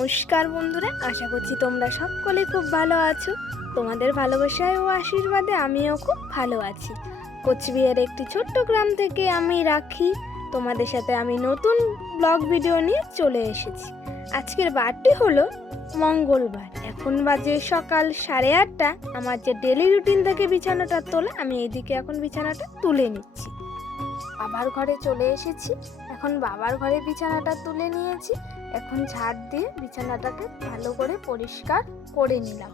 নমস্কার বন্ধুরা, আশা করছি তোমরা সকলে খুব ভালো আছো। তোমাদের ভালোবাসায় ও আশীর্বাদে আমিও খুব ভালো আছি। কোচবিহার একটি ছোট্ট গ্রাম থেকে আমি রাখি। তোমাদের সাথে আমি নতুন ব্লগ ভিডিও নিয়ে চলে এসেছি। আজকের বারটি হলো মঙ্গলবার। এখন বাজে সকাল সাড়ে আটটা। আমার যে ডেলি রুটিন থেকে বিছানাটা তোলা, আমি এদিকে এখন বিছানাটা তুলে নিচ্ছি। আবার ঘরে চলে এসেছি। এখন বাবার ঘরে বিছানাটা তুলে নিয়েছি। এখন ঝাড় দিয়ে বিছানাটাকে ভালো করে পরিষ্কার করে নিলাম।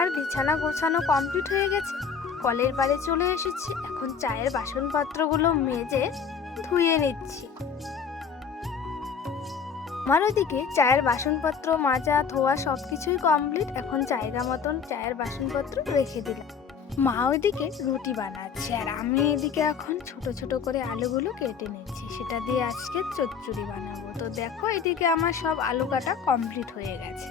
আর বিছানা গোছানো কমপ্লিট হয়ে গেছে। কলের পাড়ে চলে এসেছি। এখন চায়ের বাসনপত্রগুলো মেজে ধুয়ে নিচ্ছি। আমার ওইদিকে চায়ের বাসনপত্র মাজা, ধোয়া সব কিছুই কমপ্লিট। এখন জায়গা মতন চায়ের বাসনপত্র রেখে দিলাম। মা ওইদিকে রুটি বানাচ্ছে আর আমি এদিকে এখন ছোট ছোট করে আলুগুলো কেটে নিচ্ছি। সেটা দিয়ে আজকে চচ্চড়ি বানাবো। তো দেখো এদিকে আমার সব আলু কাটা কমপ্লিট হয়ে গেছে।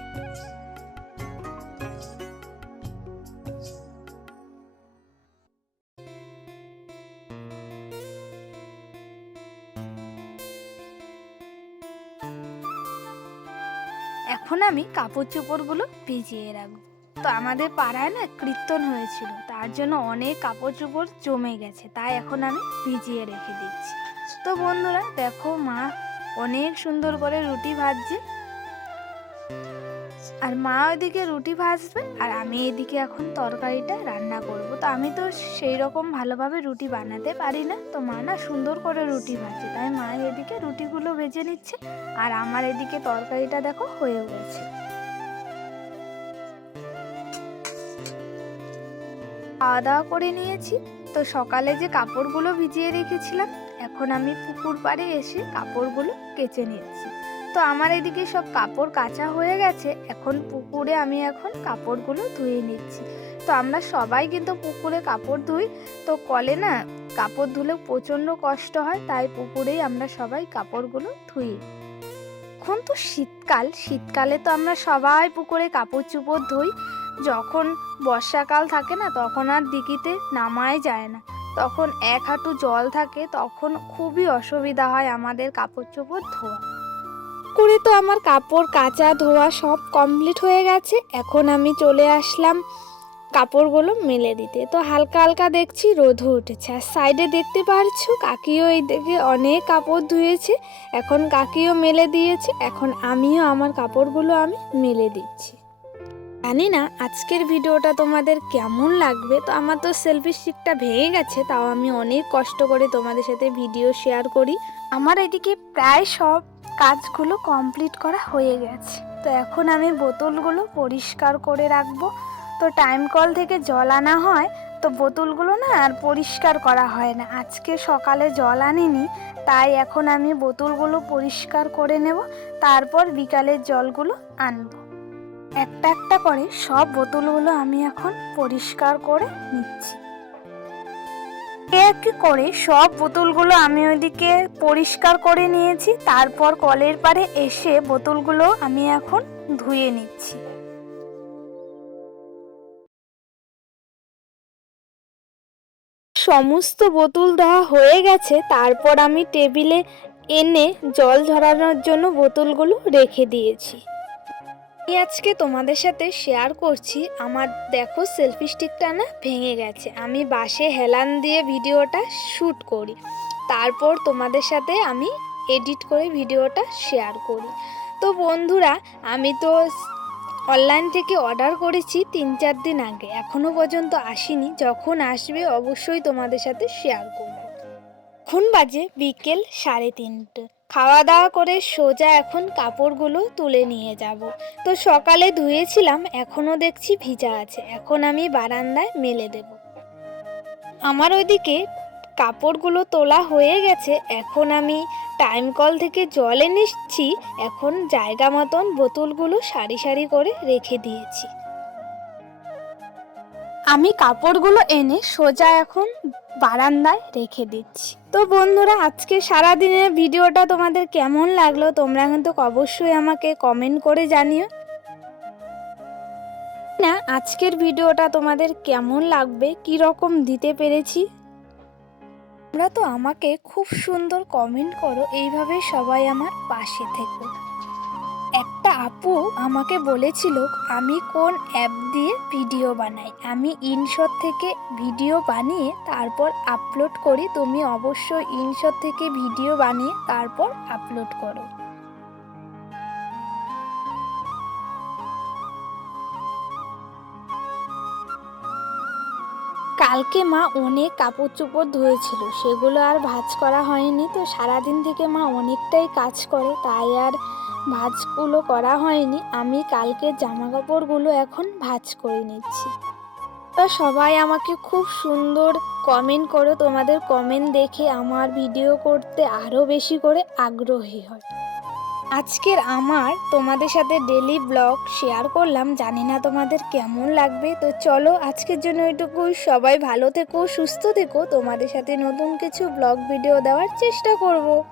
এখন আমি কাপড় চোপড়গুলো ভিজিয়ে রাখব। তো আমাদের পাড়ায় না কীর্তন হয়েছিল, তার জন্য অনেক কাপড় চোপড় জমে গেছে, তাই এখন আমি ভিজিয়ে রেখে দিচ্ছি। তো বন্ধুরা, দেখো মা অনেক সুন্দর করে রুটি ভাজছে। আর মা ওইদিকে রুটি ভাজবে আর আমি এদিকে এখন তরকারিটা রান্না করব। তো আমি তো সেই রকম ভালোভাবে রুটি বানাতে পারি না। তো মা না সুন্দর করে রুটি ভাজছে, তাই মা এদিকে রুটিগুলো ভেজে নিচ্ছে আর আমার এদিকে তরকারিটা দেখো হয়ে গেছে। খাওয়া দাওয়া করে নিয়েছি। তো সকালে যে কাপড়গুলো ভিজিয়ে রেখেছিলাম, এখন আমি পুকুর পাড়ে এসে কাপড়গুলো কেচে নিচ্ছি তো আমার এদিকে সব কাপড় কাচা হয়ে গেছে, এখন পুকুরে আমি এখন কাপড়গুলো ধুয়ে নিচ্ছি। তো আমরা সবাই কিন্তু পুকুরে কাপড় ধুই, তো কলে না কাপড় ধুলে প্রচণ্ড কষ্ট হয়, তাই পুকুরেই আমরা সবাই কাপড়গুলো ধুই। এখন তো শীতকাল, শীতকালে তো আমরা সবাই পুকুরে কাপড় চোপড় ধুই যখন বর্ষাকাল থাকে না, তখন আর দিঘিতে নামাই যায় না। তখন এক হাঁটু জল থাকে, তখন খুবই অসুবিধা হয় আমাদের কাপড় চোপড় ধোয়া। করে তো আমার কাপড় কাচা ধোয়া সব কমপ্লিট হয়ে গেছে, এখন আমি চলে আসলাম কাপড়গুলো মেলে দিতে। তো হালকা হালকা দেখছি রোদও উঠেছে, আর সাইডে দেখতে পারছ কাকিও এই দিকে অনেক কাপড় ধুয়েছে, এখন কাকিও মেলে দিয়েছে, এখন আমিও আমার কাপড়গুলো আমি মেলে দিচ্ছি। জানি না আজকের ভিডিওটা তোমাদের কেমন লাগবে, তো আমার তো সেলফি স্টিকটা ভেঙে গেছে, তাও আমি অনেক কষ্ট করে তোমাদের সাথে ভিডিও শেয়ার করি। আমার এদিকে প্রায় সব কাজগুলো কমপ্লিট করা হয়ে গেছে। তো এখন আমি বোতলগুলো পরিষ্কার করে রাখব। তো টাইম কল থেকে জল আনা হয়, তো বোতলগুলো না আর পরিষ্কার করা হয় না। আজকে সকালে জল আনিনি, তাই এখন আমি বোতলগুলো পরিষ্কার করে নেব, তারপর বিকালের জলগুলো আনব। একটা একটা করে সব বোতলগুলো আমি এখন পরিষ্কার করে নিচ্ছি। এক করে সব বোতলগুলো আমি ওইদিকে পরিষ্কার করে নিয়েছি, তারপর কলের পাড়ে এসে বোতলগুলো আমি এখন ধুয়ে নিচ্ছি। সমস্ত বোতল দেওয়া হয়ে গেছে, তারপর আমি টেবিলে এনে জল ঝরানোর জন্য বোতলগুলো রেখে দিয়েছি। আমি আজকে তোমাদের সাথে শেয়ার করছি। আমার দেখো সেলফি স্টিকটা না ভেঙে গেছে। আমি বাসে হেলান দিয়ে ভিডিওটা শ্যুট করি। তারপর তোমাদের সাথে আমি এডিট করে ভিডিওটা শেয়ার করি। তো বন্ধুরা, আমি তো অনলাইন থেকে অর্ডার করেছি তিন চার দিন আগে। এখনও পর্যন্ত আসেনি। যখন আসবে অবশ্যই তোমাদের সাথে শেয়ার করব। এখন বাজে বিকেল সাড়ে তিনটে। খাওয়া দাওয়া করে সোজা এখন কাপড়গুলো তুলে নিয়ে যাব। তো সকালে ধুয়েছিলাম, এখনও দেখছি ভিজা আছে। এখন আমি বারান্দায় মেলে দেব। আমার ওইদিকে কাপড়গুলো তোলা হয়ে গেছে। এখন আমি টাইম কল থেকে জল এনেছি। এখন জায়গা মতন বোতলগুলো সারি সারি করে রেখে দিয়েছি। আমি কাপড়গুলো এনে সোজা এখন বারান্দায় রেখে দিচ্ছি। তো বন্ধুরা, আজকে সারা দিনের ভিডিওটা তোমাদের কেমন লাগল তোমরা কিন্তু অবশ্যই আমাকে কমেন্ট করে জানিও। না, আজকের ভিডিওটা তোমাদের কেমন লাগবে, কি রকম দিতে পেরেছি? তোমরা তো আমাকে খুব সুন্দর কমেন্ট করো, এইভাবে সবাই আমার পাশে থেকো। একটা আপু আমাকে বলেছিল, আমি কোন অ্যাপ দিয়ে ভিডিও বানাই? আমি ইনশট থেকে ভিডিও বানিয়ে তারপর আপলোড করি। তুমি অবশ্যই ইনশট থেকে ভিডিও বানিয়ে তারপর আপলোড করো। কালকে মা অনেক কাপড় চোপড় ধুয়েছিল, সেগুলো আর ভাজ করা হয়নি। তো সারাদিন থেকে মা অনেকটাই কাজ করে, তাই আর ভাঁজগুলো করা হয়নি। আমি কালকে জামা কাপড়গুলো এখন ভাঁজ করে নিচ্ছি। তো সবাই আমাকে খুব সুন্দর কমেন্ট করো। তোমাদের কমেন্ট দেখে আমার ভিডিও করতে আরও বেশি করে আগ্রহী হয়। আজকের আমার তোমাদের সাথে ডেলি ব্লগ শেয়ার করলাম। জানি না তোমাদের কেমন লাগবে। তো চলো আজকের জন্য এটুকুই সবাই ভালো থেকো, সুস্থ থেকো। তোমাদের সাথে নতুন কিছু ব্লগ ভিডিও দেওয়ার চেষ্টা করব।